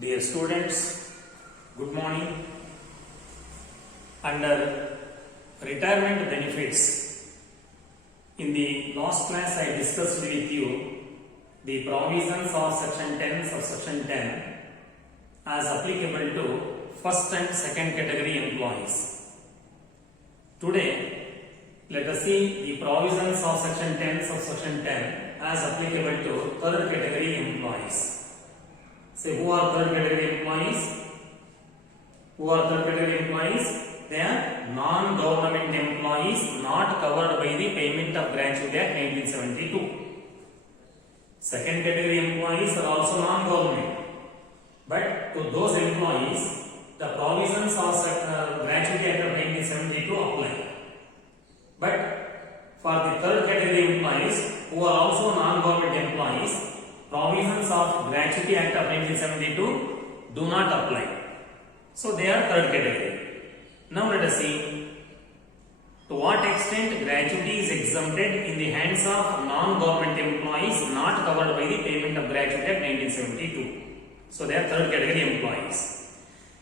Dear students, good morning. Under retirement benefits, in the last class I discussed with you the provisions of section 10 subsection 10 as applicable to first and second category employees. Today, let us see the provisions of section 10 subsection 10 as applicable to third category employees. Say, who are third category employees? Who are third category employees? They are non-government employees not covered by the Payment of Gratuity Act 1972. Second category employees are also non-government, but to those employees, the provisions of Gratuity Act of 1972 apply. But for the third category employees who are also non-government employees, provisions of Gratuity Act of 1972 do not apply. So they are third category. Now let us see to what extent gratuity is exempted in the hands of non-government employees not covered by the Payment of Gratuity Act 1972. So they are third category employees.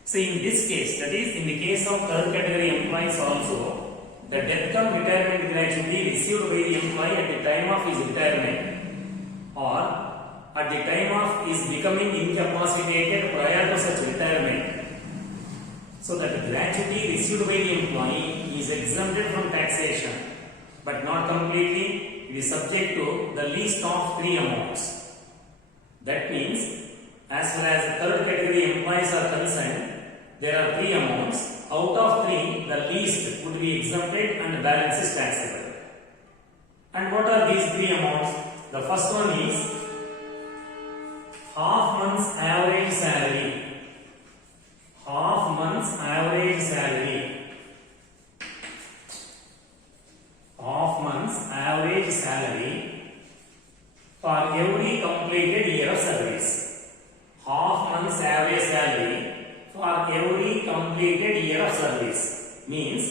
So in this case, that is in the case of third category employees also, the death cum retirement gratuity received by the employee at the time of his retirement or at the time of his becoming incapacitated prior to such retirement. So that the gratuity received by the employee is exempted from taxation, but not completely. It is subject to the least of three amounts. That means, as far as third category employees are concerned, there are three amounts. Out of three, the least would be exempted and the balance is taxable. And what are these three amounts? The first one is half month's average salary. Half month's average salary. Half month's average salary for every completed year of service. Half month's average salary for every completed year of service means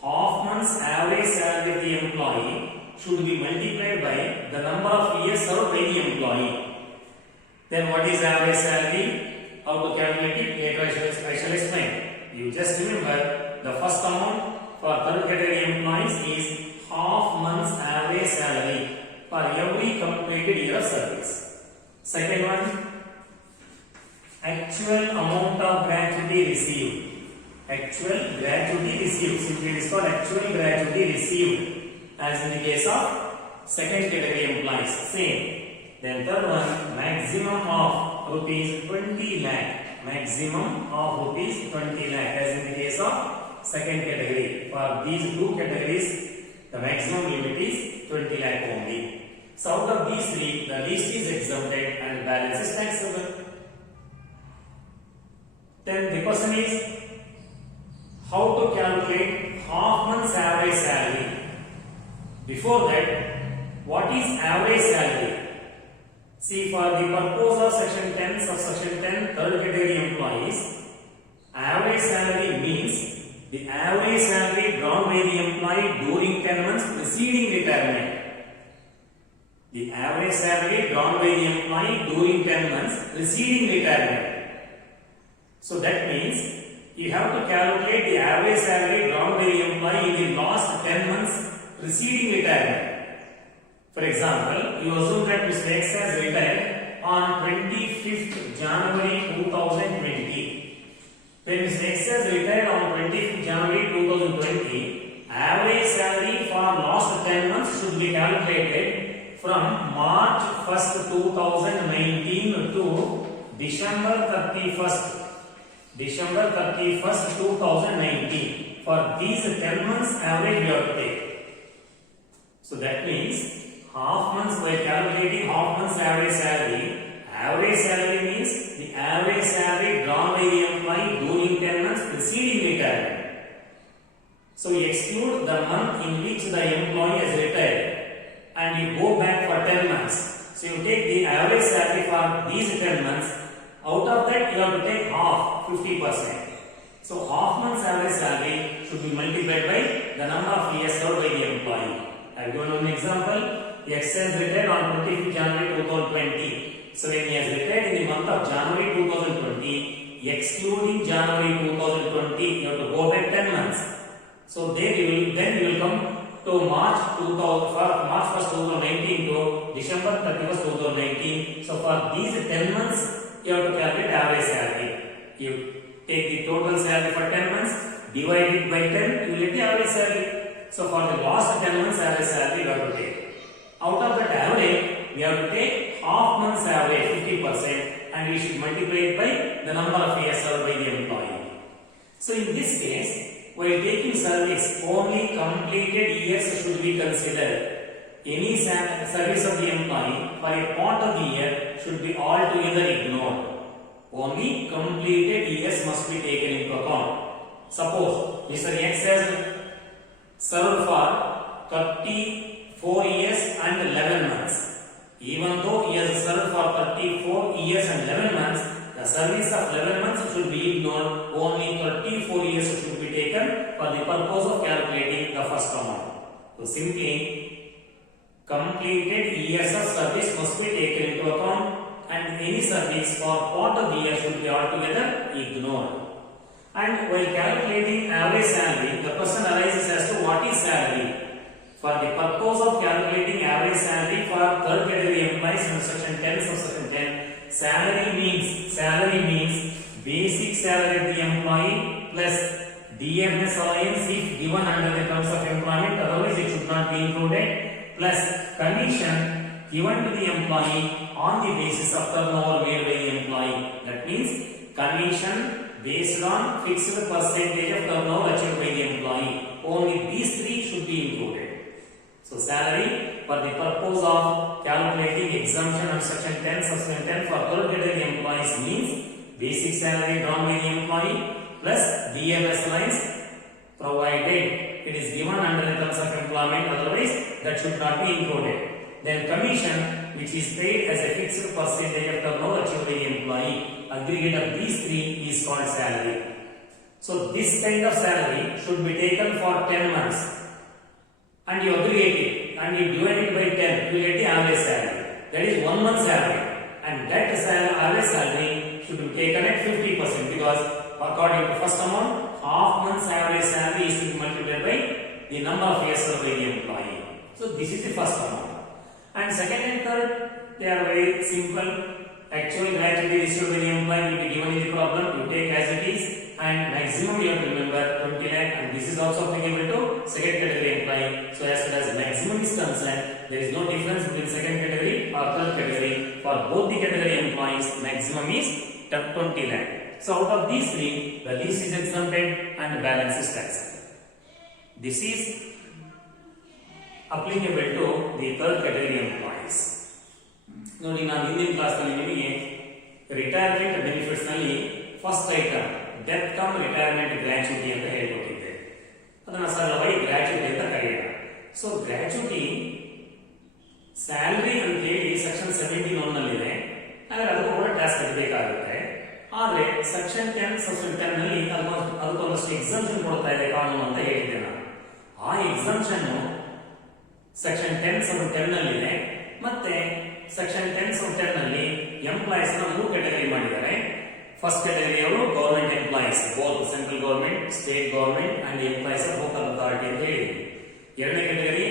half month's average salary of the employee should be multiplied by the number of years served by the employee. Then what is average salary? How to calculate it? Later I shall explain. You just remember the first amount for third category employees is half month's average salary for every completed year of service. Second one, actual amount of gratuity received. Actual gratuity received. Simply it is called actual gratuity received as in the case of second category employees. Same. Then third one, maximum of rupees 20 lakh. Maximum of rupees 20 lakh as in the case of second category. For these two categories, the maximum limit is 20 lakh only. So out of these three, the least is exempted and the balance is taxable. Then the question is how to calculate half month's average salary. Before that, what is average salary? See, for the purpose of section 10 subsection 10 third category employees, average salary means the average salary drawn by the employee during 10 months preceding retirement. The average salary drawn by the employee during 10 months preceding retirement. So that means you have to calculate the average salary drawn by the employee in the last 10 months preceding retirement. For example, you assume that Mr. X has retired on 25th January 2020. When Mr. X has retired on 25th January 2020, average salary for last 10 months should be calculated from March 1st, 2019 to December 31st. December 31st, 2019. For these 10 months average we have to take. So that means half months by calculating half month's average salary means the average salary drawn by the employee during 10 months preceding retirement. So you exclude the month in which the employee has retired and you go back for 10 months. So you take the average salary for these 10 months. Out of that you have to take half, 50%. So half month's average salary should be multiplied by the number of years served by the employee. I have given an example. X has retired on 25th January 2020. So when he has retired in the month of January 2020, excluding January 2020, you have to go back 10 months. So then you will come to March 1st 2019 to December 31st 2019. So for these 10 months, you have to calculate average salary. You take the total salary for 10 months, divide it by 10, you will get the average salary. So for the last 10 months average salary, you have to take. Out of that average, we have to take half month's average, 50%, and we should multiply it by the number of years served by the employee. So in this case, while taking service, only completed years should be considered. Any service of the employee for a part of the year should be altogether ignored. Only completed years must be taken into account. Suppose Mr. X has served for 34 years and 11 months. Even though he has served for 34 years and 11 months, the service of 11 months should be ignored. Only 34 years should be taken for the purpose of calculating the first amount. So simply, completed years of service must be taken into account, and any service for part of the year should be altogether ignored. And while calculating average salary, the question arises as to what is salary. For the purpose of calculating average salary for third category employees in section 10 subsection 10, salary means basic salary of the employee plus DMS allowance if given under the terms of employment, otherwise it should not be included, plus commission given to the employee on the basis of turnover made by the employee. That means commission based on fixed percentage of turnover achieved by the employee. Only these three should be included. So salary for the purpose of calculating exemption on section 10 subsection 10 for third category employees means basic salary drawn by the employee plus DMS lines provided it is given under the terms of employment, otherwise that should not be included. Then commission which is paid as a fixed percentage of turnover achieved by the employee. Aggregate of these three is called salary. So this kind of salary should be taken for 10 months. And you aggregate it and you divide it by 10, you get the average salary. That is 1 month's salary, and that average salary should be taken at 50% because according to first amount, half month's average salary is to be multiplied by the number of years served by the employee. So this is the first amount. And second and third, they are very simple. Actual gratuity received by the employee will be given in the problem. You take as it is, and maximum you have to remember 20 lakh, and this is also applicable to second category employee. So as far as maximum is concerned, there is no difference between second category or third category. For both the category employees, maximum is 20 lakh. So out of these three, the least is exempted and the balance is taxable. This is applicable to the third category employees. ನೋಡಿ ನಾನು ಹಿಂದಿನ class ನಲ್ಲಿ ನಿಮಗೆ retirement benefits ನಲ್ಲಿ first item death come retirement gratuity ಅಂತ ಹೇಳ್ಕೊಟ್ಟಿದ್ದೆ. ಅದನ್ನ ಸರಳವಾಗಿ gratuity ಅಂತ ಕರೆಯೋಣ. ಸೊ ಗ್ರಾಚ್ಯುಟಿ ಸ್ಯಾಲರಿ ಅಂತ ಹೇಳಿ ಸೆಕ್ಷನ್ 71 ನಲ್ಲಿದೆ. ಆದರೆ ಅದಕ್ಕೂ ಕೂಡ ಟ್ಯಾಕ್ಸ್ ಕಟ್ಟಬೇಕಾಗುತ್ತೆ. ಆದರೆ ಸೆಕ್ಷನ್ 10 ಸೆಕ್ಷನ್ 10 ನಲ್ಲಿ ಅದಕ್ಕೊಂದಷ್ಟು ಎಕ್ಸಂಪ್ಷನ್ ಕೊಡ್ತಾ ಇದೆ ಕಾನೂನು ಅಂತ ಹೇಳಿದ್ದೆ ನಾನು. ಆ ಎಕ್ಸಂಪ್ಷನ್ ಸೆಕ್ಷನ್ 10 ಸೆಕ್ಷನ್ 10 ನಲ್ಲಿದೆ. ಮತ್ತೆ ಸೆಕ್ಷನ್ 10 ಸೆಕ್ಷನ್ 10 ನಲ್ಲಿ ಎಂಪ್ಲಾಯೀಸ್ ನ 3 ಕ್ಯಾಟಗರಿ ಮಾಡಿದ್ದಾರೆ. ಫಸ್ಟ್ ಕ್ಯಾಟಗರಿ ಅವರು government employees, both central government, state government and employees of local authority ಅಂತ ಹೇಳಿದ್ವಿ. ಎರಡನೇ category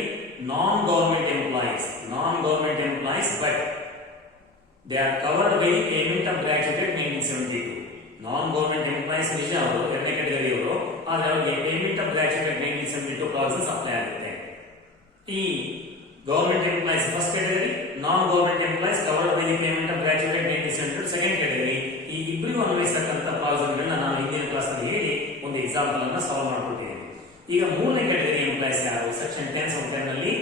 non government employees but they are covered by payment of gratuity 1972. Non government employees ನಿಜ ಅವರು ಎರಡನೇ category ಅವರು, ಆದರೆ ಅವರಿಗೆ payment of gratuity 1972 classes apply ಆಗುತ್ತೆ. ಈ government employees first category, non government employees covered by the payment of gratuity 1972 second category. ಈ ಇಬ್ಬರಿಗೂ ಅನ್ವಯಿಸತಕ್ಕಂಥ ಕ್ಲಾಸ್ಗಳನ್ನ ನಾನು ಹಿಂದಿನ ಕ್ಲಾಸ್ ಅಲ್ಲಿ ಹೇಳಿ ಒಂದು ಎಕ್ಸಾಂಪಲ್ ಅನ್ನ ಸಾಲ್ವ್ ಮಾಡಿಕೊಟ್ಟಿದ್ದೇನೆ. ಈಗ ಮೂರನೇ ಕ್ಯಾಟಗರಿ ಎಂಪ್ಲಾಯೀಸ್ ಯಾರು? ಸೆಕ್ಷನ್ 10 ಸೆಕ್ಷನ್ 10 ನಲ್ಲಿ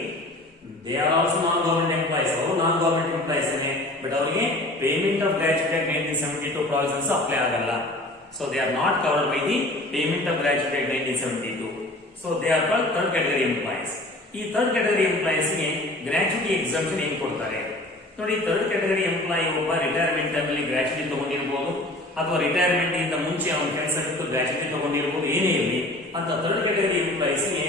they are also non government employees. ಅವರು ನಾನ್ ಗವರ್ನಮೆಂಟ್ ಎಂಪ್ಲಾಯೀಸ್ ಬಟ್ ಅವರಿಗೆ payment of gratuity 1972 provisions apply ಆಗಲ್ಲ. So they are not covered by the payment of gratuity 1972. So they are called third category employees. ಈ third category employees ಗೆ gratuity exemption ಏನು ಕೊಡ್ತಾರೆ ನೋಡಿ. Third category employee ಒಬ್ಬ retirement ಟೈಮಲ್ಲಿ gratuity ತಗೊಂಡಿರಬಹುದು, ಅಥವಾ ರಿಟೈರ್ಮೆಂಟ್ ಇಂದ ಮುಂಚೆ ಅವನ ಕೆಲಸ ಇತ್ತು ಗ್ರಾಚ್ಯುಟಿ ತಗೊಂಡಿರಬಹುದು, ಏನೇ ಇರಲಿ ಅಂತ ಥರ್ಡ್ ಕ್ಯಾಟಗರಿ ಎಂಪ್ಲಾಯೀಸ್ ಗೆ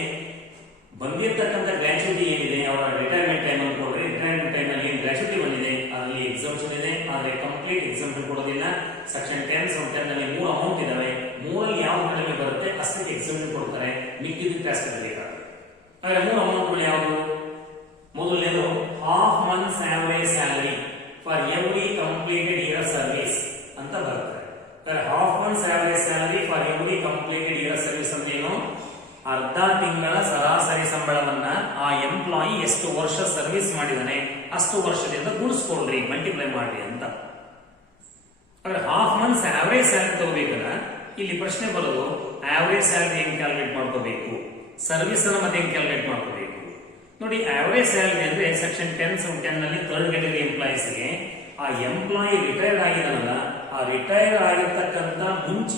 ಬಂದಿರತಕ್ಕಂಥ ಗ್ರಾಚ್ಯುಟಿ ಏನಿದೆ ಅವರ ರಿಟೈರ್ಮೆಂಟ್ ಟೈಮ್ ಅನ್ಕೊಂಡ್ರೆ ರಿಟೈರ್ಮೆಂಟ್ ಟೈಮ್ ಅಲ್ಲಿ ಗ್ರಾಚ್ಯುಟಿ ಬಂದಿದೆ, ಅದರಲ್ಲಿ ಎಕ್ಸಾಮ್ಷನ್ ಇದೆ, ಆದರೆ ಕಂಪ್ಲೀಟ್ ಎಕ್ಸಾಮ್ಷನ್ ಕೊಡೋದಿಲ್ಲ. ಸೆಕ್ಷನ್ 10 ಸಬ್ 10 ನಲ್ಲಿ 3 ಅಮೌಂಟ್ ಇದಾವೆ, 3ರಲ್ಲಿ ಯಾವ ಕಡಿಮೆ ಬರುತ್ತೆ ಅಷ್ಟಕ್ಕೆ ಎಕ್ಸಾಮ್ಷನ್ ಕೊಡ್ತಾರೆ, ಮಿಕ್ಕಿದ್ದು ಕ್ಲಾಸ್ ಕಟ್ಟಬೇಕಾಗುತ್ತೆ. ಆದರೆ 3 ಅಮೌಂಟ್ಗಳು ಯಾವುದು? ಮೊದಲನೇದು half months average salary for every completed year service ಅಂತ ಬರುತ್ತೆ. Half months average salary for every completed year service ಅಂದ್ರೆ ಏನು? ಅರ್ಧ ತಿಂಗಳ ಸರಾಸರಿ ಸಂಬಳವನ್ನ ಆ ಎಂಪ್ಲಾಯಿ ಎಷ್ಟು ವರ್ಷ ಸರ್ವಿಸ್ ಮಾಡಿದಾನೆ ಅಷ್ಟು ವರ್ಷದಿಂದ ಗುಣಿಸ್ಕೊಳ್ರಿ, ಮಲ್ಟಿಪ್ಲೈ ಮಾಡ್ರಿ ಅಂತ. ಆದ್ರೆ ಹಾಫ್ ಮಂತ್ಸ್ ಆವರೇಜ್ ಸ್ಯಾಲರಿ ತಗೋಬೇಕಲ್ಲ, ಇಲ್ಲಿ ಪ್ರಶ್ನೆ ಬರೋದು ಆವರೇಜ್ ಸ್ಯಾಲರಿ ಹೆಂಗ್ ಕ್ಯಾಲ್ಕುಲೇಟ್ ಮಾಡ್ಕೋಬೇಕು, ಸರ್ವಿಸ್ ಅನ್ನ ಮತ್ತೆ ಹೆಂಗ್ ಕ್ಯಾಲ್ಕುಲೇಟ್ ಮಾಡ್ಕೋಬೇಕು ನೋಡಿ. ಆವರೇಜ್ ಸ್ಯಾಲರಿ ಅಂದ್ರೆ ಸೆಕ್ಷನ್ 10 ಸಬ್ 10 ನಲ್ಲಿ ಥರ್ಡ್ ಕ್ಯಾಟಗರಿ ಎಂಪ್ಲಾಯೀಸ್ಗೆ ಆ ಎಂಪ್ಲಾಯಿ ರಿಟೈರ್ಡ್ ಆಗಿದಾನಲ್ಲ, ಆ ರಿಟೈರ್ ಆಗಿರ್ತಕ್ಕಂಥ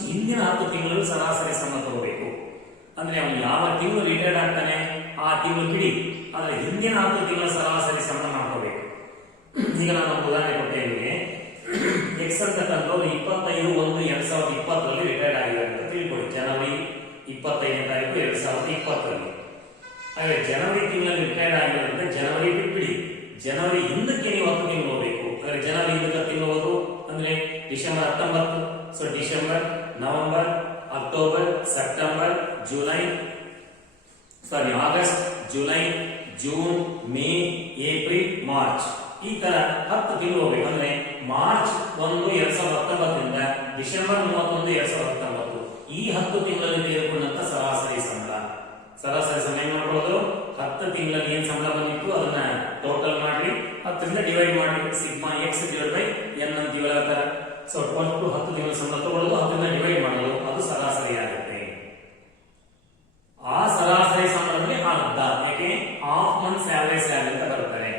ಹಿಂದಿನ 10 ತಿಂಗಳು ಸರಾಸರಿ ಸಂಬಳ ತಗೋಬೇಕು. ಅಂದ್ರೆ ಅವನು ಯಾವ ತಿಂಗಳು ರಿಟೈರ್ಡ್ ಆಗ್ತಾನೆ ಆ ತಿಂಗಳು ಬಿಡಿ, ಆದ್ರೆ ಹಿಂದಿನ 10 ತಿಂಗಳ ಸರಾಸರಿ ಸಂಬಳ ಮಾಡ್ಕೋಬೇಕು. ಈಗ ನಾನು ಒಂದು ಉದಾಹರಣೆ ಕೊಟ್ಟೆ, ನಿಮಗೆ ಎಕ್ಸ್ ಅಂತಕ್ಕಂಥವ್ರು 25/1/2020 ರಿಟೈರ್ಡ್ ಆಗಿದ್ದಾರೆ ಅಂತ ತಿಳ್ಕೊಳ್ಳಿ. ಜನವರಿ 25ನೇ ತಾರೀಕು 2020. ಹಾಗೆ ಜನವರಿ ತಿಂಗಳಲ್ಲಿ ರಿಟೈರ್ಡ್ ಆಗಿರೋದ್ರಿಂದ ಜನವರಿ ಬಿಟ್ಬಿಡಿ, ಜನವರಿ ಹಿಂದಕ್ಕೆ ನೀವು 10 ತಿಂಗಳು ಹೋಗ್ಬೇಕು. ಹಾಗಾದ್ರೆ ಜನವರಿ ಹಿಂದಕ್ಕೆ ತಿಂಗಳು ಹೋದ್ರು ಅಂದ್ರೆ December 19. So December, November, October, September, August, July, June, May, April, March, ಈ ತರ 10 ತಿಂಗಳು ಹೋಗ್ಬೇಕು. ಅಂದ್ರೆ ಮಾರ್ಚ್ 1, 2019 ಡಿಸೆಂಬರ್ 31, 2019 ಈ 10 ತಿಂಗಳಲ್ಲಿ ತೆಗೆದುಕೊಂಡಂತ ಸರಾಸರಿ ಸಂಬಳ. ಸರಾಸರಿ ಸಂಬಳ ಏನ್ ಮಾಡ್ಕೊಳ್ಳೋದು? 10 ತಿಂಗಳಲ್ಲಿ ಏನ್ ಸಂಬಳ ಬಂದಿತ್ತು ಅದನ್ನ ಟೋಟಲ್ ಮಾಡಿ 10ರಿಂದ ಡಿವೈಡ್ ಮಾಡಿ sigma X divide by N ಅಂತ ಹೇಳ್ತಾರೆ. ಸೊ ಒಟ್ಟು 10 ತಿಂಗಳ ಸಂಬಳ ತಗೊಳ್ಳೋದು, 10ರಿಂದ ಡಿವೈಡ್ ಮಾಡೋದು, ಅದು ಸರಾಸರಿ ಆಗುತ್ತೆ. ಆ ಸರಾಸರಿ ಸಂಬಳದಲ್ಲಿ ಅರ್ಧ, ಯಾಕೆ ಹಾಫ್ ಮಂತ್ಸ್ ಆವರೇಜ್ ಸ್ಯಾಲರಿ ಅಂತ ಬರ್ತಾರೆ.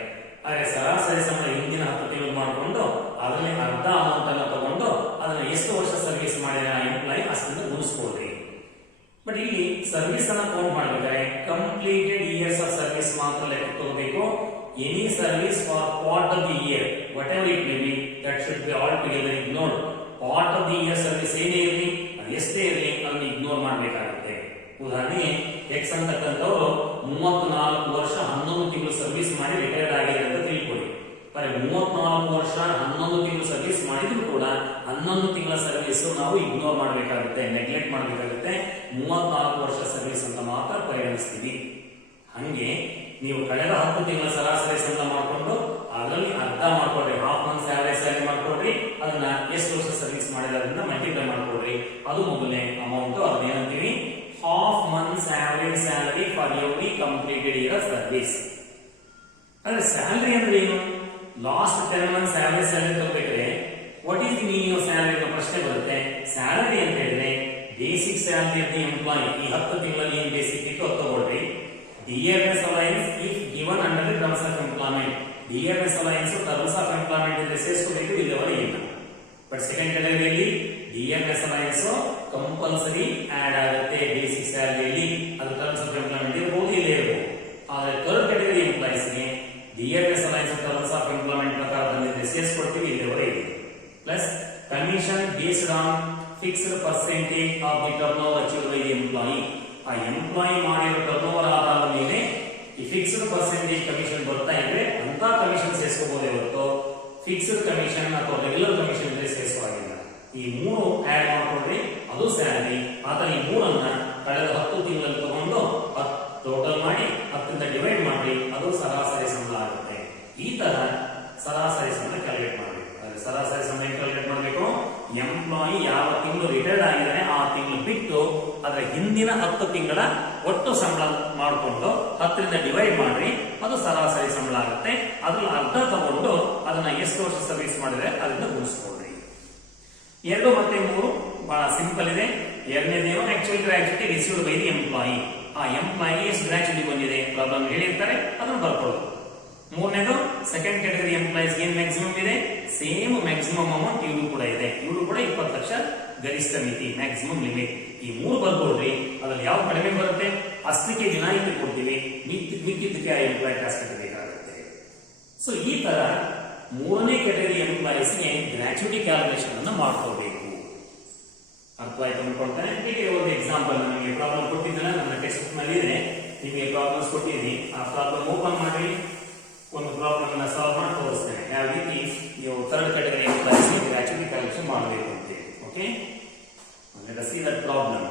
ಆದ್ರೆ ಸರಾಸರಿ ಸಂಬಳ ಹಿಂದಿನ 10 ತಿಂಗಳು ಮಾಡಿಕೊಂಡು ಅದರಲ್ಲಿ ಅರ್ಧ ಅಮೌಂಟ್ ಅನ್ನು ತಗೊಂಡು ಅದನ್ನ ಎಷ್ಟು ವರ್ಷ ಸರ್ವಿಸ್ ಮಾಡಿದ ಎಂಪ್ಲಾಯಿ ಅಷ್ಟನ್ನು ಗುಣಿಸ್ಕೊಳ್ರಿ. ಬಟ್ ಇಲ್ಲಿ ಸರ್ವಿಸ್ ಅನ್ನ ಕೌಂಟ್ ಮಾಡಬೇಕಾದ್ರೆ ಕಂಪ್ಲೀಟೆಡ್ ಇಯರ್ಸ್ ಆಫ್ ಸರ್ವಿಸ್ ಮಾತ್ರ ಲೆಕ್ಕ ತಗೋಬೇಕು. Any service for part of the year what ever it may be that should be all together ignored. Part of the year service ಏನೇ ಇರಲಿ ಅದು ಎಷ್ಟೇ ಇರಲಿ ಅದನ್ನ ಇಗ್ನೋರ್ ಮಾಡಬೇಕಾಗುತ್ತೆ. ಉದಾಹರಣೆಗೆ ಎಕ್ಸ್ ಅಂತಕ್ಕಂಥವ್ರು 34 ವರ್ಷ 11 ತಿಂಗಳು ಸರ್ವಿಸ್ ಮಾಡಿ ರಿಟೈರ್ಡ್ ಆಗಿದೆ ಅಂತ ತಿಳ್ಕೊಳ್ಳಿ. ಬರೀ 34 ವರ್ಷ 11 ತಿಂಗಳು ಸರ್ವಿಸ್ ಮಾಡಿದ್ರು ಕೂಡ 11 ತಿಂಗಳ ಸರ್ವಿಸ್ ನಾವು ಇಗ್ನೋರ್ ಮಾಡಬೇಕಾಗುತ್ತೆ, ನೆಗ್ಲೆಕ್ಟ್ ಮಾಡಬೇಕಾಗುತ್ತೆ. 34 ವರ್ಷ ಸರ್ವಿಸ್ ಅಂತ ಮಾತ್ರ ಪರಿಗಣಿಸ್ತೀವಿ. ಹಂಗೆ ನೀವು ಕಳೆದ 10 ತಿಂಗಳ ಸರಾಸರಿ ಸಂಬಳ ಮಾಡಿಕೊಂಡು ಅದರಲ್ಲಿ ಅರ್ಧ ಮಾಡ್ಕೊಡ್ರಿ, ಹಾಫ್ ಮಂತ್ಸ್ ಆವರೇಜ್ ಸ್ಯಾಲರಿ ಮಾಡ್ಕೊಡ್ರಿ, ಅದನ್ನ ಎಷ್ಟು ವರ್ಷ ಸರ್ವಿಸ್ ಮಾಡಿದ್ರಿಂದ ಮಲ್ಟಿಪ್ಲೈ ಮಾಡ್ಕೊಡ್ರಿ. ಅದು ಮೊದಲನೇ ಅಮೌಂಟ್. ಅದೇನಂತೀವಿ half months average salary for every completed year service. ಅಂದ್ರೆ ಸ್ಯಾಲರಿ ಅಂದ್ರೆ ಏನು? ಲಾಸ್ಟ್ 10 ಮಂತ್ಸ್ ಆವರೇಜ್ ಸ್ಯಾಲರಿ ತಗೋಬೇಕಾದ್ರೆ what is the meaning of salary ಅಂತ ಪ್ರಶ್ನೆ ಬರುತ್ತೆ. ಸ್ಯಾಲರಿ ಅಂತ ಹೇಳಿದ್ರೆ basic salary of the employee. ಈ 10 ತಿಂಗಳಲ್ಲಿ ಏನ್ ಬೇಸಿಕ್ ಇತ್ತು ಅದು ತಗೊಳ್ರಿ. Dearness allowance if given under the terms of employment. Dearness allowance terms of employment ಇದ್ರೆ ಸೇರಿಸಬೇಕು, ಇಲ್ಲವರೆಗೆ ಇಲ್ಲ. ಬಟ್ ಸೆಕೆಂಡ್ ಕ್ಯಾಟಗರಿಯಲ್ಲಿ ಡಿಆರ್ಎಸ್ ಅಲೈನ್ಸ್ ಕಂಪಲ್ಸರಿ ಆಡ್ ಆಗುತ್ತೆ ಬೇಸಿಕ್ ಸ್ಯಾಲರಿಯಲ್ಲಿ. ಅದು ಟರ್ಮ್ಸ್ ಆಫ್ ಎಂಪ್ಲಾಯ್ಮೆಂಟ್ ಇರಬಹುದು, ಇಲ್ಲೇ ಇರಬಹುದು. ಆದರೆ ಥರ್ಡ್ ಕ್ಯಾಟಗರಿ ಎಂಪ್ಲಾಯೀಸ್ಗೆ dearness allowance terms of employment ಪ್ರಕಾರ ಬಂದಿದ್ರೆ ಸೇರಿಸ್ಕೊಡ್ತೀವಿ, ಇಲ್ಲವರೆಗೆ. Plus commission based on fixed percentage of the turnover achieved by the employee. ಆ ಎಂಪ್ಲಾಯಿ ಮಾಡಿರೋ ಟರ್ನ್ ಓವರ್ ಆಧಾರದ ಮೇಲೆ ಈ ಫಿಕ್ಸ್ಡ್ ಪರ್ಸೆಂಟೇಜ್ ಕಮಿಷನ್ ಬರ್ತಾ ಇದ್ರೆ ಅಂತ ಕಮಿಷನ್ ಸೇರಿಸಬಹುದೇ ಹೊರತು ಫಿಕ್ಸ್ಡ್ ಕಮಿಷನ್ ಅಥವಾ ರೆಗ್ಯುಲರ್ ಕಮಿಷನ್ ಇದ್ರೆ ಸೇರಿಸುವಾಗಿಲ್ಲ. ಈ 3 ಆಡ್ ಮಾಡ್ಕೊಂಡ್ರೆ ಅದು ಸ್ಯಾಲರಿ. ಆತರ ಈ 3ಅನ್ನ ಕಳೆದ 10 ತಿಂಗಳಲ್ಲಿ ತಗೊಂಡು ಟೋಟಲ್ ಮಾಡಿ 10ರಿಂದ ಡಿವೈಡ್ ಮಾಡಿ ಅದು ಸರಾಸರಿ ಸಂಬಳ ಆಗುತ್ತೆ. ಈ ತರ ಸರಾಸರಿ ಸಂಬಳ ಕ್ಯಾಲ್ಕುಲೇಟ್ ಮಾಡಬೇಕು. ಸರಾಸರಿ ಸಂಬಳ ಕ್ಯಾಲ್ಕುಲೇಟ್ ಮಾಡಬೇಕು. ಎಂಪ್ಲಾಯಿ ಯಾವ ತಿಂಗಳು ರಿಟೈರ್ಡ್ ಆಗಿದ್ದಾನೆ ಆ ತಿಂಗಳು ಬಿಟ್ಟು ಅದರ ಹಿಂದಿನ 10 ತಿಂಗಳ ಒಟ್ಟು ಸಂಬಳ ಮಾಡಿಕೊಂಡು 10ರಿಂದ ಡಿವೈಡ್ ಮಾಡಿ ಅದು ಸರಾಸರಿ ಸಂಬಳ ಆಗುತ್ತೆ. ಅದ್ರಲ್ಲಿ ಅರ್ಧ ತಗೊಂಡು ಅದನ್ನ ಎಷ್ಟು ವರ್ಷ ಸರ್ವಿಸ್ ಮಾಡಿದ್ರೆ ಅದನ್ನ ಗುಣಿಸ್ಕೊಳ್ರಿ. 2 ಮತ್ತು 3 ಬಹಳ ಸಿಂಪಲ್ ಇದೆ. ಎರಡನೇದೇನು actual gratuity received by the employee. ಆ ಎಂಪ್ಲಾಯಿಗೆ ಎಷ್ಟು ಗ್ರಾಚ್ಯುಟಿ ಬಂದಿದೆ ಪ್ರಾಬ್ಲಮ್ ಹೇಳಿರ್ತಾರೆ, ಅದನ್ನು ಬರ್ಕೊಳ್ಳೋದು. ಮೂರನೇದು ಸೆಕೆಂಡ್ ಕ್ಯಾಟಗರಿ ಎಂಪ್ಲಾಯೀಸ್ ಏನ್ ಮ್ಯಾಕ್ಸಿಮಮ್ ಇದೆ, ಸೇಮ್ ಮ್ಯಾಕ್ಸಿಮಮ್ ಅಮೌಂಟ್ ಇವರು ಕೂಡ ಇದೆ. ಇವರು ಕೂಡ 20 ಲಕ್ಷ ಗರಿಷ್ಠ ಮಿತಿ, ಮ್ಯಾಕ್ಸಿಮಮ್ ಲಿಮಿಟ್. ಈ 3 ಬರ್ಕೊಳ್ರಿ. ಅದ್ರಲ್ಲಿ ಯಾವ ಕಡಿಮೆ ಬರುತ್ತೆ ಅಷ್ಟಕ್ಕೆ ವಿನಾಯಿತಿ ಕೊಡ್ತೀವಿ, ಮಿಕ್ಕಿದ್ದಕ್ಕೆ ಆ ಎಂಪ್ಲಾಯ್ ಟ್ಯಾಕ್ಸ್ ಕಟ್ಟಬೇಕಾಗುತ್ತೆ. ಸೊ ಈ ತರ 3ನೇ ಕ್ಯಾಟಗರಿ ಎಂಪ್ಲಾಯೀಸ್ಗೆ ಗ್ರಾಚ್ಯುಟಿ ಕ್ಯಾಲ್ಕುಲೇಷನ್ ಅನ್ನು ಮಾಡ್ಕೋಬೇಕು. ಅರ್ಥವಾಯ್ತು ಅನ್ಕೊಳ್ತಾನೆ. ಹೀಗೆ ಒಂದು ಎಕ್ಸಾಂಪಲ್ ನಮಗೆ ಪ್ರಾಬ್ಲಮ್ ಕೊಟ್ಟಿದ್ದಲ್ಲ, ನನ್ನ ಟೆಕ್ಸ್ಟ್ ಬುಕ್ ನಲ್ಲಿ ಇದೆ, ನಿಮಗೆ ಪ್ರಾಬ್ಲಮ್ಸ್ ಕೊಟ್ಟಿದ್ದೀನಿ. ಆ ಪ್ರಾಬ್ಲಮ್ ಓಪನ್ ಮಾಡಿ ಒಂದು ಪ್ರಾಬ್ಲಮ್ ಅನ್ನು ಸಾಲ್ವ್ ಮಾಡಿ ತೋರಿಸ್ತೇನೆ ಯಾವ ರೀತಿ ನೀವು third category employees gratuity calculation ಮಾಡಬೇಕು ಅಂತ ಹೇಳಿ. Okay, let us see that problem.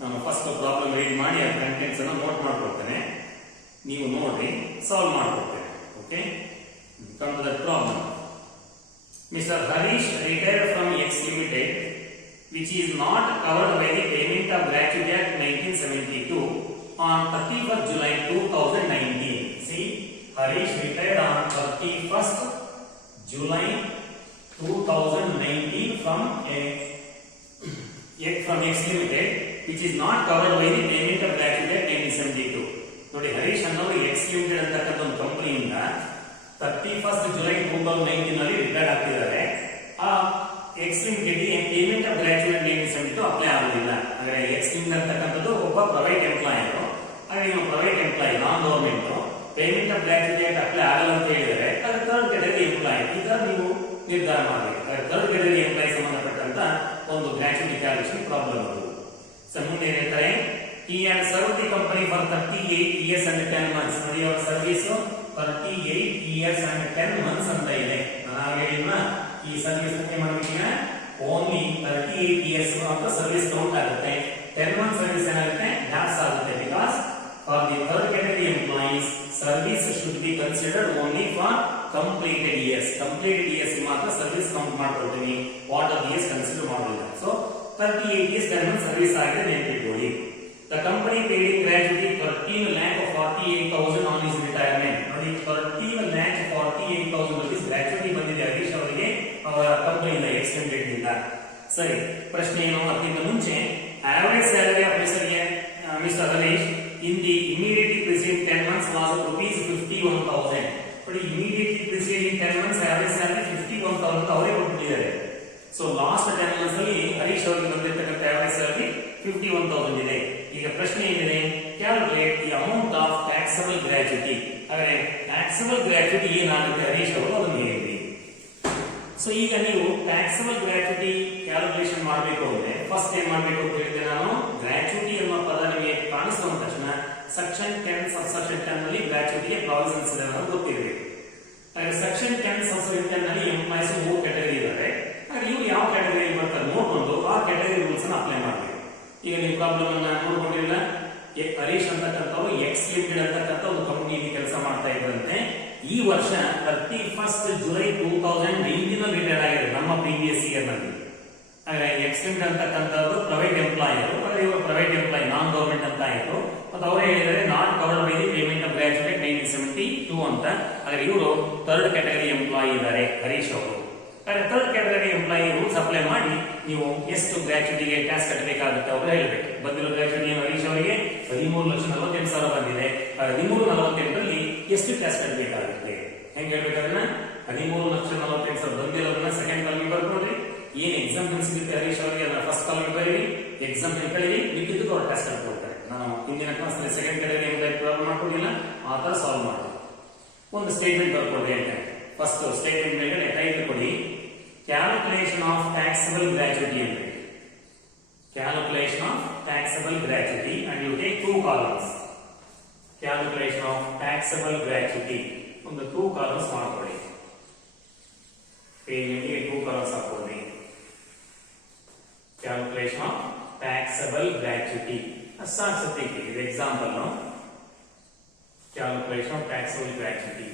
ನಾನು ಫಸ್ಟ್ ಪ್ರಾಬ್ಲಮ್ ರೀಡ್ ಮಾಡಿ ಆ ಕಂಟೆಂಟ್ಸ್ ಅನ್ನು ನೋಟ್ ಮಾಡ್ಕೊಳ್ತೇನೆ, ನೀವು ನೋಡಿ ಸಾಲ್ವ್ ಮಾಡ್ಕೊಳ್ತೇನೆ. Okay, come to that problem. Mr. Harish retired from X Limited, which is not covered by the payment of gratuity Act 1972 on 31st July 2019. See, Harish retired on 31st July 2019 from X Limited, which is not covered by the payment of gratuity Act 1972. ನೋಡಿ, ಹರೀಶ್ ಅನ್ನೋರು X limited ಅಂತಕ್ಕಂಥ ಒಂದು ಕಂಪನಿಯಿಂದ 31st July 2019 ನಲ್ಲಿ retired ಆಗ್ತಿದ್ದಾರೆ. ಆ X ಲಿಮಿಟೆಡ್ಗೆ payment of gratuity 1972 apply ಆಗುದಿಲ್ಲ. ಅಂದ್ರೆ ಎಕ್ಸ್ ಲಿಮಿಟೆಡ್ ಅಂತಕ್ಕಂಥದ್ದು ಒಬ್ಬ ಪ್ರೈವೇಟ್ ಎಂಪ್ಲಾಯರು. ಹಾಗೆ ನೀವು private employee, non government, payment of gratuity apply ಆಗಲ್ಲ ಅಂತ ಹೇಳಿದರೆ ಅದು ಥರ್ಡ್ ಕ್ಯಾಟಗರಿ ಎಂಪ್ಲಾಯಿ. ಈಗ ನೀವು ನಿರ್ಧಾರ ಮಾಡಬೇಕು. ಥರ್ಡ್ ಕ್ಯಾಟಗರಿ ಎಂಪ್ಲಾಯಿ ಸಂಬಂಧಪಟ್ಟಂತ ಒಂದು ಗ್ರಾಚ್ಯುಟಿ ಕ್ಯಾಲ್ಕುಲೇಷನ್ ಪ್ರಾಬ್ಲಮ್ ಅದು. ಮುಂದೆ ಹೇಳ್ತಾರೆ, he had served the company for 38 years and 10 months. ನೋಡಿ, ಅವರ ಸರ್ವಿಸ್ 38 years and 10 months ಅಂತ ಇದೆ. ನಾನು ಹೇಳಿದ್ನ ಈ ಸರ್ವಿಸ್ ಬಗ್ಗೆ ಮಾಡಬೇಕೀಗ ಓನ್ಲಿ 38 years ಅಂತ ಸರ್ವಿಸ್ ಕೌಂಟ್ ಆಗುತ್ತೆ. 10 months ಸರ್ವಿಸ್ ಏನಾಗುತ್ತೆ, ಲ್ಯಾಪ್ಸ್ ಆಗುತ್ತೆ. Because for the third category employees service should be considered only for completed years. Completed years ಮಾತ್ರ ಸರ್ವಿಸ್ ಕೌಂಟ್ ಮಾಡ್ಕೊಳ್ತೀನಿ, ವಾಟ್ ಆರ್ ಇಯರ್ಸ್ ಕನ್ಸಿಡರ್ ಮಾಡೋದಿಲ್ಲ. ಸೊ 38 years 10 months ಸರ್ವಿಸ್ ಆಗಿದೆ, ನೆನಪಿಟ್ಕೊಳ್ಳಿ. The company paid him gratuity 13,48,000 on his retirement. ನೋಡಿ, 13,48,000 rupees gratuity ಬಂದಿದೆ ಹರೀಶ್ ಅವರಿಗೆ ಅವರ ಕಂಪನಿಯಿಂದ, X limited ನಿಂದ. ಸರಿ, ಪ್ರಶ್ನೆ ಏನು? ಅದಕ್ಕಿಂತ ಮುಂಚೆ average salary of mister Harish in the immediately preceding 10 months was rupees 51,000. ನೋಡಿ, immediately preceding 10 months average salary 51,000 ಅವರೇ ಕೊಟ್ಟಿದ್ದಾರೆ. ಸೊ ಲಾಸ್ಟ್ 10 months ಅಲ್ಲಿ ಹರೀಶ್ ಅವರಿಗೆ ಬಂದಿರತಕ್ಕಂಥ ಆವರೇಜ್ ಸ್ಯಾಲರಿ 51,000 ಇದೆ. ಈಗ ಪ್ರಶ್ನೆ ಏನಿದೆ, calculate the amount of taxable gratuity. ಹಾಗಾದ್ರೆ ಟ್ಯಾಕ್ಸಬಲ್ ಗ್ರಾಚ್ಯುಟಿ ಏನಾಗುತ್ತೆ ಹರೀಶ್ ಅವರು ಅದನ್ನು ಹೇಳಿ. ಸೊ ಈಗ ನೀವು ಟ್ಯಾಕ್ಸಬಲ್ ಗ್ರಾಚ್ಯುಟಿ ಕ್ಯಾಲ್ಕುಲೇಷನ್ ಮಾಡಬೇಕು ಅಂದ್ರೆ ಫಸ್ಟ್ ಏನ್ ಮಾಡಬೇಕು ಅಂತ ಹೇಳಿದ್ರೆ, ನಾನು ಗ್ರಾಚ್ಯುಟಿ ಅನ್ನೋ ಪದ ನಿಮಗೆ ಕಾಣಿಸುವ ತಕ್ಷಣ ಸೆಕ್ಷನ್ 10 ಸಬ್ಸೆಕ್ಷನ್ 10 ನಲ್ಲಿ ಗ್ರಾಚ್ಯುಟಿಗೆ ಪ್ರಾವಿಷನ್ಸ್ ಇದೆ ಅನ್ನೋದು ಗೊತ್ತಿರಬೇಕು. ಹಾಗೆ ಸೆಕ್ಷನ್ 10 ಸಬ್ಸೆಕ್ಷನ್ 10 ನಲ್ಲಿ ಎಂಪ್ಲಾಯೀಸ್ 3 ಕ್ಯಾಟಗರಿ ಇದ್ದಾರೆ. ಹಾಗೆ ಇವರು ಯಾವ ಕ್ಯಾಟಗರಿ ಬರ್ತಾರೆ ನೋಡ್ಕೊಂಡು ಆ ಕ್ಯಾಟಗರಿ ರೂಲ್ಸ್ ಅನ್ನು ಅಪ್ಲೈ ಮಾಡಬೇಕು. ಈಗ ನೀವು ಪ್ರಾಬ್ಲಮ್ ಅನ್ನ ನೋಡ್ಕೊಂಡಿಲ್ಲ, ಹರೀಶ್ ಅಂತಕ್ಕಂಥವ್ರು ಎಕ್ಸ್ ಲಿಮಿಟೆಡ್ ಅಂತಕ್ಕಂಥ ಒಂದು ಕಂಪನಿಯಲ್ಲಿ ಕೆಲಸ ಮಾಡ್ತಾ ಇದ್ರಂತೆ. ಈ ವರ್ಷ 31st July 2019 ರಿಟೈರ್ಡ್ ಆಗಿದೆ ನಮ್ಮ ಪ್ರೀವಿಯಸ್ ಇಯರ್ ನಲ್ಲಿ. ಹಾಗೆ ಎಕ್ಸ್ ಲಿಮಿಟೆಡ್ ಅಂತಕ್ಕಂಥದ್ದು ಪ್ರೈವೇಟ್ ಎಂಪ್ಲಾಯರು, ಇವರು ಪ್ರೈವೇಟ್ ಎಂಪ್ಲಾಯ್, ನಾನ್ ಗವರ್ಮೆಂಟ್ ಅಂತ ಆಯಿತು. ಮತ್ತು ಅವರು ಹೇಳಿದರೆ not covered by the payment of gratuity 1972 ಅಂತ. ಹಾಗೆ ಇವರು ಥರ್ಡ್ ಕ್ಯಾಟಗರಿ ಎಂಪ್ಲಾಯಿ ಇದ್ದಾರೆ ಹರೀಶ್ ಅವರು. Third category employee rules apply ಮಾಡಿ ನೀವು ಎಷ್ಟು ಗ್ರಾಚ್ಯುಟಿಗೆ ಟ್ಯಾಕ್ಸ್ ಕಟ್ಟಬೇಕಾಗುತ್ತೆ ಅವರು ಹೇಳಬೇಕು. ಬಂದಿರೋ ಗ್ರಾಚ್ಯುಟಿ ಹರೀಶ್ ಅವರಿಗೆ 13,48,000 ಬಂದಿದೆ. 13,48,000ರಲ್ಲಿ ಎಷ್ಟು ಟ್ಯಾಕ್ಸ್ ಕಟ್ಟಬೇಕಾಗುತ್ತೆ ಹೆಂಗೆ ಹೇಳ್ಬೇಕಾದ್ರೆ 13,48,000 ಬಂದಿರೋದನ್ನ ಸೆಕೆಂಡ್ ಕಾಲಮ್ಗೆ ಬರ್ಕೊಂಡ್ರಿ. ಏನ್ ಎಕ್ಸಾಂಪಲ್ ಸಿಗುತ್ತೆ ಹರೀಶ್ ಅವರಿಗೆ ಅದನ್ನ ಫಸ್ಟ್ ಕಾಲಮ್ಗೆ ಬರೀರಿ, ಎಕ್ಸಾಂಪಲ್ ಕಳೀರಿ, ಮಿಕ್ಕಿದ್ದಕ್ಕೆ ಅವ್ರು ಟ್ಯಾಕ್ಸ್ ಕಟ್ಕೊಳ್ತಾರೆ. ನಾನು ಹಿಂದಿನ ಕ್ಲಾಸ್ನಲ್ಲಿ ಸೆಕೆಂಡ್ ಕ್ಯಾಟಗರಿ ಎಂಪ್ಲಾಯಿ ಪ್ರಾಬ್ಲಮ್ ಮಾಡ್ಕೊಂಡಿಲ್ಲ, ಆ ಥರ ಸಾಲ್ವ್ ಮಾಡಿ ಒಂದು ಸ್ಟೇಟ್ಮೆಂಟ್ ಬರ್ಕೊಡ್ರಿ ಅಂತ. ಫಸ್ಟ್ ಸ್ಟೇಟ್ಮೆಂಟ್ ಮೇಲೆ ಟೈಟಲ್ ಕೊಡಿ, ಕ್ಯಾಲ್ಕುಲೇಷನ್ ಆಫ್ ಟ್ಯಾಕ್ಸಬಲ್ ಗ್ರಾಚ್ಯುಟಿ ಅಂದ್ರೆ. Calculation of taxable gratuity and you take 2 columns. Calculation of taxable gratuity ಒಂದು 2 ಕಾಲಮ್ಸ್ ಮಾಡ್ಕೊಳ್ಳಿ. ಪೇಜ್ಗೆ 2 ಕಾಲಮ್ಸ್ ಹಾಕೊಳ್ಳಿ. ಕ್ಯಾಲ್ಕುಲೇಷನ್ ಆಫ್ ಟ್ಯಾಕ್ಸಬಲ್ ಗ್ರಾಚ್ಯುಟಿ ಅಷ್ಟಾಗ್ಸತಿ ಇದು example. Calculation of taxable gratuity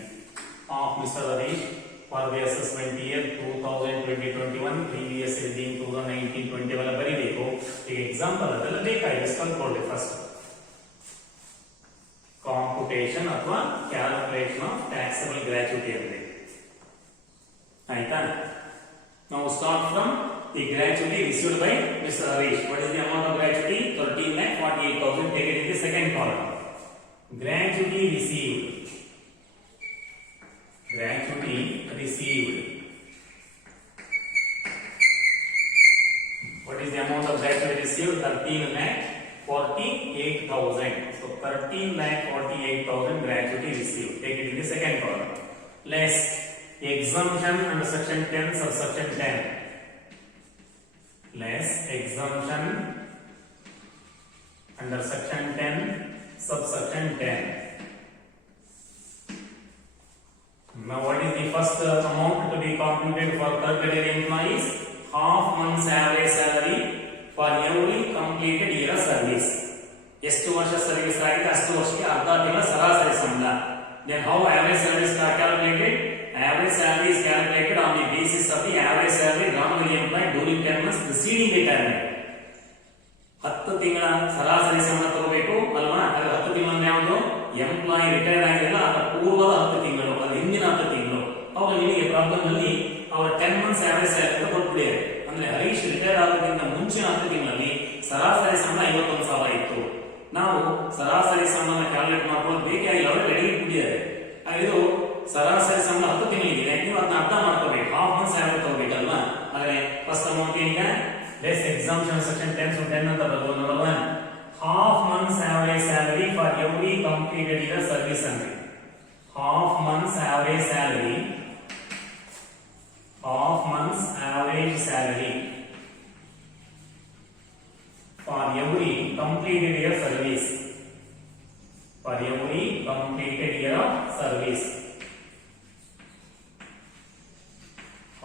of Mr. Harish for the assessment year 2020-21, previous year being 2019-20 वाला ಬರೀಬೇಕು. ಈ example ಅದೆಲ್ಲ ಬೇಕಾಗಿದೆ, ಕಲ್ತ್ಕೊಳ್ಳಿ ಫಸ್ಟ್. ಕಾಂಪ್ಯುಟೇಷನ್ ಅಥವಾ ಕ್ಯಾಲ್ಕುಲೇಷನ್ ಆಫ್ ಟ್ಯಾಕ್ಸಬಲ್ ಗ್ರಾಚ್ಯುಟಿ ಅಂದ್ರೆ. ಆಯ್ತಾ? ನಾವು start from the gratuity received by mister Harish. What is the amount of gratuity? 13,48,000. Take it in the second column. Gratuity received. Gratuity received. What is the amount of gratuity received? 13,48,000. So 13,48,000 gratuity received. Take it in the second column. Less exemption under section 10 subsection 10. Less exemption under section 10 subsection 10. Now what is the first amount to be computed for third category employees? Half month's average salary for every completed year of service. ಎಷ್ಟು ವರ್ಷ service ಆಗಿದೆ ಅಷ್ಟು ವರ್ಷಕ್ಕೆ ಅರ್ಧ ತಿಂಗಳ ಸರಾಸರಿ ಸಂಬಳ. Then how average salary is calculated? Average salary is calculated on the basis of the average salary drawn by the employee during 10 months preceding retirement. 10 ತಿಂಗಳ ಸರಾಸರಿ ಸಂಬಳ ತಗೋಬೇಕು ಅಲ್ವಾ? ಅದು 10 ತಿಂಗಳು ಯಾವುದು? ಎಂಪ್ಲಾಯಿ ರಿಟೈರ್ ಆಗಿರಲ್ಲ ಅದರ ಪೂರ್ವದ 10 ತಿಂಗಳು, ಅದು ಹಿಂದಿನ 10 ತಿಂಗಳು. ಅವಾಗ ನಿಮಗೆ ಪ್ರಾಬ್ಲಮ್ ನಲ್ಲಿ ಅವರ 10 ಮಂತ್ಸ್ ಆವರೇಜ್ ಸ್ಯಾಲರಿ ಕೊಟ್ಟಿದ್ದಾರೆ. ಅಂದ್ರೆ ಹರೀಶ್ ರಿಟೈರ್ ಆಗೋದ್ರಿಂದ ಮುಂಚಿನ 10 ತಿಂಗಳಲ್ಲಿ ಸರಾಸರಿ ಸಂಬಳ 51,000 ಇತ್ತು. ನಾವು ಸರಾಸರಿ ಸಂಬಳ ಕ್ಯಾಲ್ಕುಲೇಟ್ ಮಾಡ್ಕೊಂಡು ಬೇಕಾಗಿಲ್ಲ ಅವರು ರೆಡಿ ಇಟ್ಟಿದ್ದಾರೆ. ಇದು ಸರಾಸರಿ ಸಂಬಳ 10 ತಿಂಗಳಿಗೆ ನೀವು ಅದನ್ನ ಅರ್ಥ ಮಾಡ್ಕೋಬೇಕು. ಹಾಫ್ ಮಂತ್ಸ್ ಆವರೇಜ್ ತಗೋಬೇಕಲ್ವಾ? ಹಾಗಾದ್ರೆ ಫಸ್ಟ್ ಅಮೌಂಟ್ ಈಗ ಲೆಸ್ ಎಕ್ಸಾಮ್ಷನ್ ಸೆಕ್ಷನ್ 10 ಅಂತ ಬರ್ತದೆ. Number 1 half months average salary for every completed year service ಅಂದ್ರೆ half months average salary for every completed year service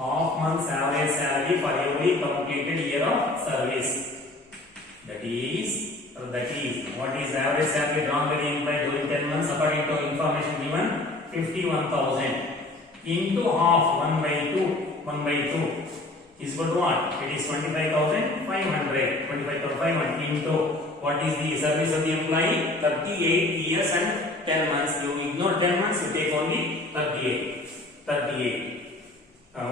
half months average salary for every completed year of service. That is what is average salary drawn by the employee during 10 months according to information given 51,000 into half 1 by 2 is equal to what? It is 25,500 into what is the service of the employee? 38 years and 10 months. You ignore 10 months, you take only 38.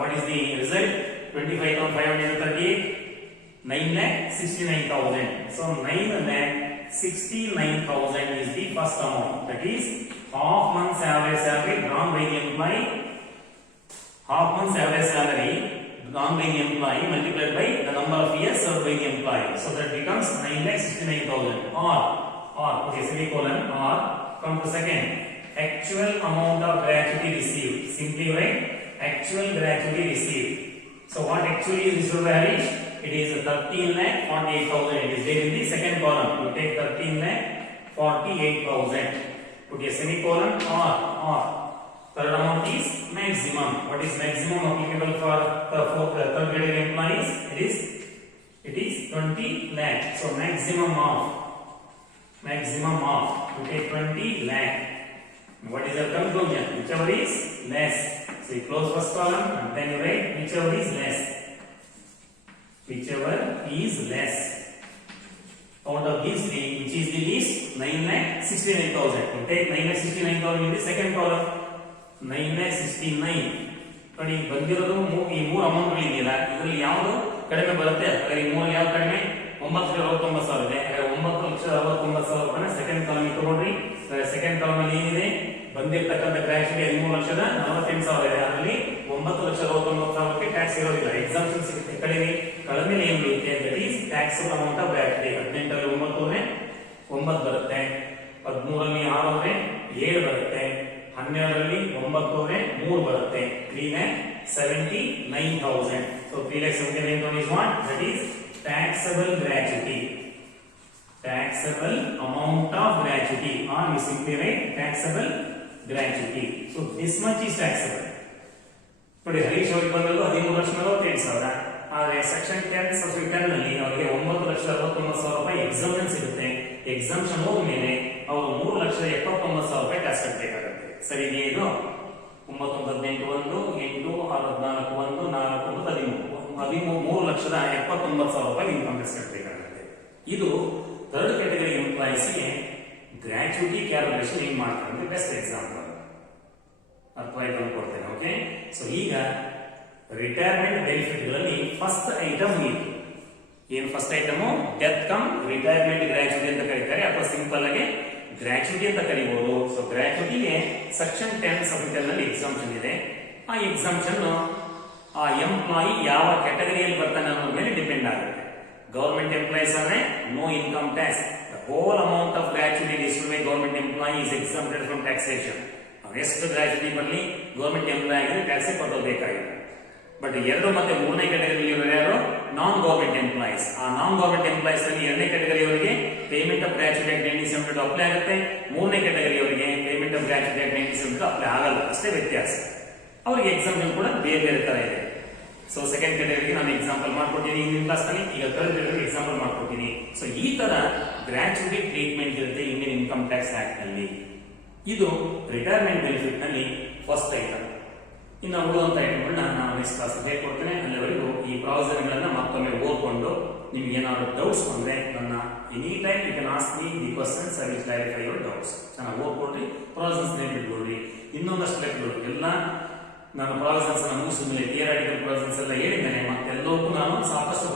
What is the result? 25,500 into 38, 9,69,000. So 9,69,000 is the first amount. That is half months average salary drawn by the employee. Half months average salary drawn by the employee multiplied by the number of years served by the employee. So that becomes 9,69,000. Or okay, semicolon or come to second. Actual amount of gratuity received. Simply write actual gratuity received. So what actually is received by Harish? It is 13,48,000. It is there in the second column. You take 13,48,000. Put a semicolon or. Third amount is maximum. What is maximum applicable for third category employees? It is 20 lakh. So maximum of. You take 20 lakh. What is the conclusion? Whichever is less. So you close first column and then you write whichever is less. Out of these three, which is the least? 9,69,000. You take 9,69,000 in the second column. 9,69. ನೋಡಿ ಬಂದಿರೋದು ಈ ಮೂರು amount ಇದೆಯಲ್ಲ, ಇದರಲ್ಲಿ ಯಾವುದು ಕಡಿಮೆ ಬರುತ್ತೆ? ಈ ಮೂರು ಯಾವ ಕಡಿಮೆ? 9,69,000 ಇದೆ. 9,69,000 ರೂಪಾಯಿ ಸೆಕೆಂಡ್ ಕಾಲಮ್ ತಗೊಂಡ್ರಿ. ಸೆಕೆಂಡ್ ಕಾಲಮ್ ಅಲ್ಲಿ ಏನಿದೆ? ಬಂದಿರತಕ್ಕಂಥ ಗ್ರಾಚ್ಯುಟಿ 13,48,000 ಇದೆ. ಅದರಲ್ಲಿ 9,69,000 ಟ್ಯಾಕ್ಸ್ ಇರೋದಿಲ್ಲ, ಎಕ್ಸಾಮ್ಷನ್ ಸಿಗುತ್ತೆ. ಕಡಿಮೆ ಏನು ಬರುತ್ತೆ? That is taxable amount of gratuity. 18ರಲ್ಲಿ 9 ಬರುತ್ತೆ, 13ರಲ್ಲಿ 6 7 ಬರುತ್ತೆ, 12ರಲ್ಲಿ 9 3 ಬರುತ್ತೆ. 3,79,000. So 3,79,000 is what? That is taxable gratuity. Taxable amount of gratuity, or you simply write taxable gratuity. So this much is taxable. ನೋಡಿ ಹರೀಶ್ ಅವರಿಗೆ ಬಂದದ್ದು 13,48,000. ಆದರೆ ಸೆಕ್ಷನ್ 10 ಸಬ್ಸೆಕ್ಷನ್ 10 ನಲ್ಲಿ ಅವರಿಗೆ 9,69,000 ರೂಪಾಯಿ ಎಕ್ಸಾಮ್ಷನ್ ಸಿಗುತ್ತೆ. ಎಕ್ಸಾಮ್ಷನ್ ಹೋದ್ಮೇಲೆ ಅವರು 3,79,000 ರೂಪಾಯಿ ಟ್ಯಾಕ್ಸ್ ಕಟ್ಟಬೇಕಾಗುತ್ತೆ. ಸರಿ ಇದೆಯಾ? ಇದು 9,18 1 8 6 14 1 4 3,79,000 ರೂಪಾಯಿ ಇನ್ಕಮ್ ಟ್ಯಾಕ್ಸ್ ಕಟ್ಟಬೇಕಾಗುತ್ತೆ. ಇದು ಥರ್ಡ್ ಕ್ಯಾಟಗರಿ ಎಂಪ್ಲಾಯೀಸ್ಗೆ ಗ್ರಾಚ್ಯುಟಿ ಕ್ಯಾಲ್ಕುಲೇಷನ್ ಹೆಂಗ್ ಮಾಡ್ತಾರೆ ಅಂದ್ರೆ ಬೆಸ್ಟ್ ಎಕ್ಸಾಂಪಲ್ ಅರ್ಥ ಆಯ್ತು ಅನ್ಕೊಡ್ತೇನೆ. ಓಕೆ, ಸೊ ಈಗ ರಿಟೈರ್ಮೆಂಟ್ ಬೆನಿಫಿಟ್ ಗಳಲ್ಲಿ ಫಸ್ಟ್ ಐಟಮ್ ಮುಗಿಯಿತು. ಏನು first item? Death come retirement gratuity ಅಂತ ಕರೀತಾರೆ, ಅಥವಾ ಸಿಂಪಲ್ ಆಗಿ ಗ್ರಾಚ್ಯುಟಿ ಅಂತ ಕರೀಬಹುದು. ಸೊ ಗ್ರಾಚ್ಯುಟಿಗೆ ಸೆಕ್ಷನ್ 10 ಸಬ್ಸೆಕ್ಷನ್ ನಲ್ಲಿ ಎಕ್ಸಾಮ್ಷನ್ ಇದೆ. ಆ ಎಕ್ಸಾಮ್ಷನ್ ಆ ಎಂಪ್ಲಾಯಿ ಯಾವ ಕ್ಯಾಟಗರಿಯಲ್ಲಿ ಬರ್ತಾನೆ ಅನ್ನೋದ್ರ ಮೇಲೆ ಡಿಪೆಂಡ್ ಆಗುತ್ತೆ. ಗವರ್ಮೆಂಟ್ ಎಂಪ್ಲಾಯೀಸ್ ಅಂದ್ರೆ no income tax. The whole amount of gratuity received by government employee is exempted from taxation. ಎಷ್ಟು ಗ್ರಾಚ್ಯುಟಿ ಬರಲಿ ಗವರ್ಮೆಂಟ್ ಎಂಪ್ಲಾಯಿ ಆಗಿದ್ರೆ ಟ್ಯಾಕ್ಸ್ ಕೊಡಬೇಕಾಗಿಲ್ಲ. ಬಟ್ 2 ಮತ್ತು 3ನೇ ಕ್ಯಾಟಗರಿ ಯಾರು? Non government employees. ಆ ನಾನ್ ಗವರ್ಮೆಂಟ್ ಎಂಪ್ಲಾಯೀಸ್ ಅಲ್ಲಿ 2ನೇ ಕ್ಯಾಟಗರಿ ಅವರಿಗೆ payment of gratuity act 1972 apply ಆಗುತ್ತೆ. 3ನೇ ಕ್ಯಾಟಗರಿ ಅವರಿಗೆ payment of gratuity act 1972 apply ಆಗಲ್ಲ. ಅಷ್ಟೇ ವ್ಯತ್ಯಾಸ. ಅವ್ರಿಗೆ ಎಕ್ಸಾಂಪಲ್ ಕೂಡ ಬೇರೆ ಬೇರೆ ತರ ಇದೆ. ಸೊ ಸೆಕೆಂಡ್ ಕ್ಯಾಟಗರಿಗೆ ನಾನು ಎಕ್ಸಾಂಪಲ್ ಮಾಡ್ಕೊಟ್ಟಿನಿ ಹಿಂದಿನ ಕ್ಲಾಸ್ ನಲ್ಲಿ, ಈಗ ಥರ್ಡ್ ಕ್ಯಾಟಗರಿಗೆ ಎಕ್ಸಾಂಪಲ್ ಮಾಡ್ಕೊಟ್ಟಿನಿ. ಸೊ ಈ ತರ ಗ್ರಾಚ್ಯುಟಿ ಟ್ರೀಟ್ಮೆಂಟ್ ಇರುತ್ತೆ ಇಂಡಿಯನ್ ಇನ್ಕಮ್ ಟ್ಯಾಕ್ಸ್ ಆಕ್ಟ್ ನಲ್ಲಿ. ಇದು ರಿಟೈರ್ಮೆಂಟ್ ಬೆನಿಫಿಟ್ ನಲ್ಲಿ ಫಸ್ಟ್ ಐಟಮ್. ಇನ್ನು ಉಳಿದಂತ ಐಟಮ್ಗಳನ್ನ ನಾನು ನೆಕ್ಸ್ಟ್ ಕ್ಲಾಸ್ ಹೇಳ್ಕೊಡ್ತೇನೆ. ಅಲ್ಲಿವರೆಗೂ ಈ ಪ್ರಾವಿಷನ್ ಗಳನ್ನ ಮತ್ತೊಮ್ಮೆ ಓದ್ಕೊಂಡು ನಿಮ್ಗೆ ಏನಾದ್ರು ಡೌಟ್ಸ್ ಬಂದ್ರೆ ನನ್ನ any time you can ask me the questions, I will clarify your doubts. ಚೆನ್ನಾಗಿ ಓದ್ಕೊಡ್ರಿ, ಪ್ರಾವಿಷನ್ಸ್ ನೆನ್ಪಿಟ್ಕೊಳ್ರಿ. ಇನ್ನೊಂದಷ್ಟು ಲೆಕ್ಕಗಳು ಎಲ್ಲ ನಾನು ಪ್ರಾವಿಷನ್ಸ್ ಮುಗಿಸಿದ ಮೇಲೆ ಥಿಯರಾಟಿಕಲ್ ಪ್ರಾವಿಷನ್ಸ್ ಎಲ್ಲ ಹೇಳಿದ್ದೇನೆ. ಮತ್ತೆಲ್ಲವಕ್ಕೂ ನಾನು ಸಾಕಷ್ಟು